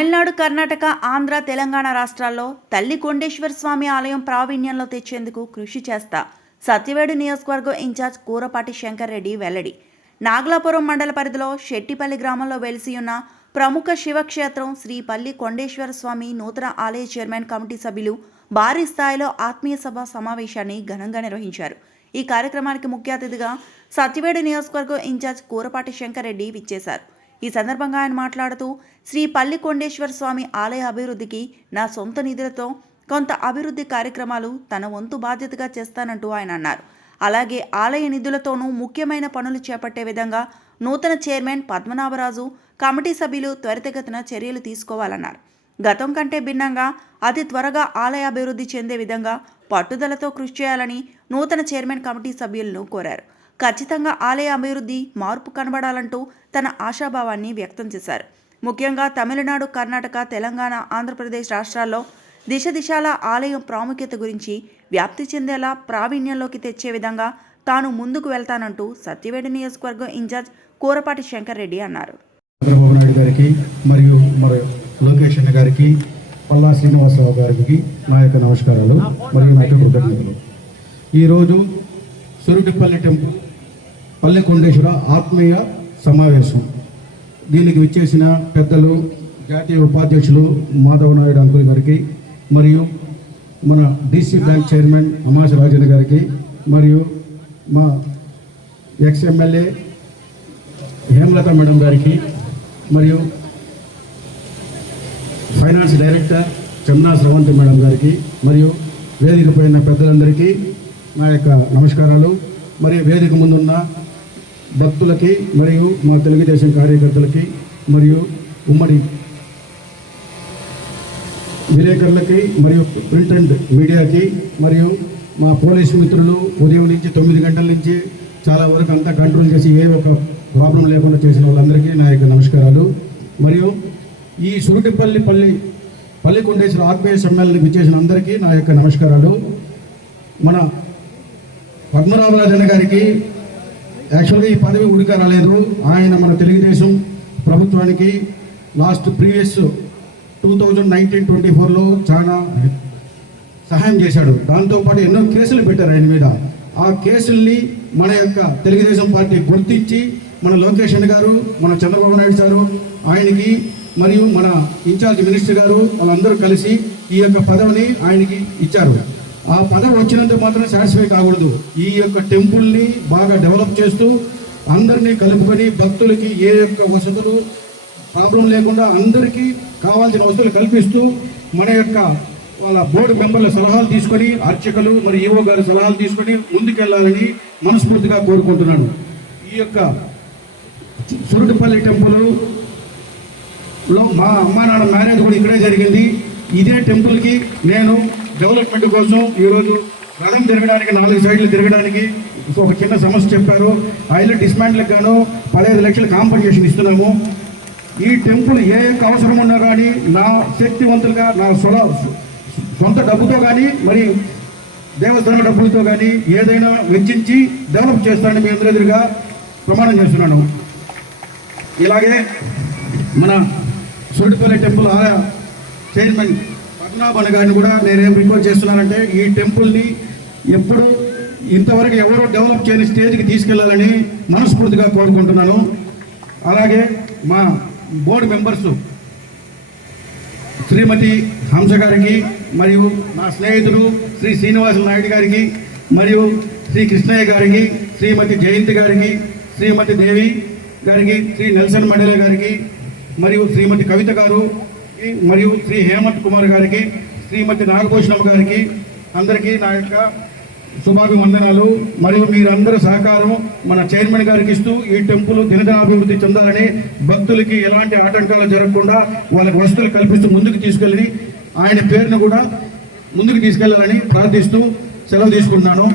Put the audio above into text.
తమిళనాడు కర్ణాటక ఆంధ్ర తెలంగాణ రాష్ట్రాల్లో తల్లి కొండేశ్వర స్వామి ఆలయం ప్రావీణ్యంలో తెచ్చేందుకు కృషి చేస్తా సత్యవేడు నియోజకవర్గం ఇన్ఛార్జ్ కూరపాటి శంకర్ రెడ్డి వెల్లడి. నాగలాపురం మండల పరిధిలో శెట్టిపల్లి గ్రామంలో వెలిసి ఉన్న ప్రముఖ శివక్షేత్రం శ్రీపల్లి కొండేశ్వర స్వామి నూతన ఆలయ చైర్మన్ కమిటీ సభ్యులు భారీ స్థాయిలో ఆత్మీయ సభ సమావేశాన్ని ఘనంగా నిర్వహించారు. ఈ కార్యక్రమానికి ముఖ్య అతిథిగా సత్యవేడు నియోజకవర్గం ఇన్ఛార్జ్ కూరపాటి శంకర్ రెడ్డి విచ్చేశారు. ఈ సందర్భంగా ఆయన మాట్లాడుతూ శ్రీ పల్లి కొండేశ్వర స్వామి ఆలయ అభివృద్ధికి నా సొంత నిధులతో కొంత అభివృద్ధి కార్యక్రమాలు తన వంతు బాధ్యతగా చేస్తానంటూ ఆయన అన్నారు. అలాగే ఆలయ నిధులతోనూ ముఖ్యమైన పనులు చేపట్టే విధంగా నూతన చైర్మన్ పద్మనాభరాజు కమిటీ సభ్యులు త్వరితగతిన చర్యలు తీసుకోవాలన్నారు. గతం కంటే భిన్నంగా అతి త్వరగా ఆలయ అభివృద్ధి చెందే విధంగా పట్టుదలతో కృషి చేయాలని నూతన చైర్మన్ కమిటీ సభ్యులను కోరారు. ఖచ్చితంగా ఆలయ అభివృద్ధి మార్పు కనబడాలంటూ తన ఆశాభావాన్ని వ్యక్తం చేశారు. ముఖ్యంగా తమిళనాడు కర్ణాటక తెలంగాణ ఆంధ్రప్రదేశ్ రాష్ట్రాల్లో దిశ దిశాల ఆలయం ప్రాముఖ్యత గురించి వ్యాప్తి చెందేలా ప్రావీణ్యంలోకి తెచ్చే విధంగా తాను ముందుకు వెళ్తానంటూ సత్యవేడి నియోజకవర్గం ఇన్ఛార్జ్ కూరపాటి శంకర్ రెడ్డి అన్నారు. చంద్రబాబు నాయుడు గారికి మరియు మరి లోకేష్ అన్న గారికి పల్లా శ్రీనివాసరావు గారికి నా యొక్క నమస్కారాలు మరియు నా యొక్క కృతజ్ఞతలు. ఈరోజు సురుడిపల్లి టెంపుల్ పల్లె కొండేశ్వర ఆత్మీయ సమావేశం. దీనికి విచ్చేసిన పెద్దలు జాతీయ ఉపాధ్యక్షులు మాధవ నాయుడు అంకుల్ గారికి మరియు మన డీసీ బ్యాంక్ చైర్మన్ అమాష రాజన్ గారికి మరియు మా ఎక్స్ ఎమ్మెల్యే హేమలత మేడం గారికి మరియు ఫైనాన్స్ డైరెక్టర్ చందా స్రవంతి మేడం గారికి మరియు వేదిక పోయిన పెద్దలందరికీ నా యొక్క నమస్కారాలు. మరియు వేదిక ముందున్న భక్తులకి మరియు మా తెలుగుదేశం కార్యకర్తలకి మరియు ఉమ్మడి విలేకరులకి మరియు ప్రింట్ అండ్ మీడియాకి మరియు మా పోలీసు మిత్రులు ఉదయం నుంచి తొమ్మిది గంటల నుంచి చాలా వరకు అంతా కంట్రోల్ చేసి ఏ ఒక ప్రాబ్లం లేకుండా చేసిన వాళ్ళందరికీ నా యొక్క నమస్కారాలు. మరియు ఈ సురుటిపల్లి పల్లి పల్లి కొండేశ్వర ఆత్మీయ సమ్మేళనకు విచ్చేసిన అందరికీ నా యొక్క నమస్కారాలు. మన పద్మనాభరాజన్ గారికి యాక్చువల్గా ఈ పదవి ఉడిక రాలేదు. ఆయన మన తెలుగుదేశం ప్రభుత్వానికి last previous two thousand nineteen twenty ఫోర్లో చాలా సహాయం చేశాడు. దాంతోపాటు ఎన్నో కేసులు పెట్టారు ఆయన మీద. ఆ కేసుల్ని మన యొక్క తెలుగుదేశం పార్టీ గుర్తించి మన లోకేష్ గారు మన చంద్రబాబు నాయుడు గారు ఆయనకి మరియు మన ఇన్ఛార్జ్ మినిస్టర్ గారు వాళ్ళందరూ కలిసి ఈ యొక్క పదవిని ఆయనకి ఇచ్చారు. ఆ పదవి వచ్చినంత మాత్రం సాటిస్ఫై కాకూడదు. ఈ యొక్క టెంపుల్ని బాగా డెవలప్ చేస్తూ అందరినీ కలుపుకొని భక్తులకి ఏ యొక్క వసతులు ప్రాబ్లం లేకుండా అందరికీ కావాల్సిన వసతులు కల్పిస్తూ మన యొక్క వాళ్ళ బోర్డు మెంబర్ల సలహాలు తీసుకొని అర్చకులు మరి ఈవో గారి సలహాలు తీసుకొని ముందుకెళ్ళాలని మనస్ఫూర్తిగా కోరుకుంటున్నాను. ఈ యొక్క సురుటిపల్లి టెంపుల్లో మా అమ్మా నాన్న మ్యారేజ్ కూడా ఇక్కడే జరిగింది. ఇదే టెంపుల్కి నేను డెవలప్మెంట్ కోసం ఈరోజు రథం తిరగడానికి నాలుగు సైడ్లు తిరగడానికి ఒక చిన్న సమస్య చెప్పారు. ఐదు డిస్మాంట్లకు గాను పదహైదు లక్షల కాంపన్సేషన్ ఇస్తున్నాము. ఈ టెంపుల్ ఏ యొక్క అవసరం ఉన్నా కానీ నా శక్తివంతులుగా నా సొల సొంత డబ్బుతో కానీ మరి దేవస్థాన డబ్బులతో కానీ ఏదైనా వెచ్చించి డెవలప్ చేస్తానని మీ అందరి ఎదురుగా ప్రమాణం చేస్తున్నాను. ఇలాగే మన సుడిపల్లి టెంపుల్ ఆలయ చైర్మన్ పద్మనాభన్ గారిని కూడా నేనేం రిక్వెస్ట్ చేస్తున్నానంటే ఈ టెంపుల్ని ఎప్పుడు ఇంతవరకు ఎవరు డెవలప్ చేయని స్టేజ్కి తీసుకెళ్ళాలని మనస్ఫూర్తిగా కోరుకుంటున్నాను. అలాగే మా బోర్డు మెంబర్స్ శ్రీమతి హంస గారికి మరియు నా స్నేహితుడు శ్రీ శ్రీనివాస నాయుడు గారికి మరియు శ్రీ కృష్ణయ్య గారికి శ్రీమతి జయంతి గారికి శ్రీమతి దేవి గారికి శ్రీ నెల్సన్ మండల గారికి మరియు శ్రీమతి కవిత గారు మరియు శ్రీ హేమంత్ కుమార్ గారికి శ్రీమతి నాగభూషణమ్మ గారికి అందరికీ నా యొక్క శుభాభివందనాలు. మరియు మీరందరూ సహకారం మన చైర్మన్ గారికి ఇస్తూ ఈ టెంపుల్ దినదినాభివృద్ధి చెందాలని భక్తులకి ఎలాంటి ఆటంకాలు జరగకుండా వాళ్ళకి వసతులు కల్పిస్తూ ముందుకు తీసుకెళ్ళి ఆయన పేరును కూడా ముందుకు తీసుకెళ్ళాలని ప్రార్థిస్తూ సెలవు తీసుకుంటున్నాను.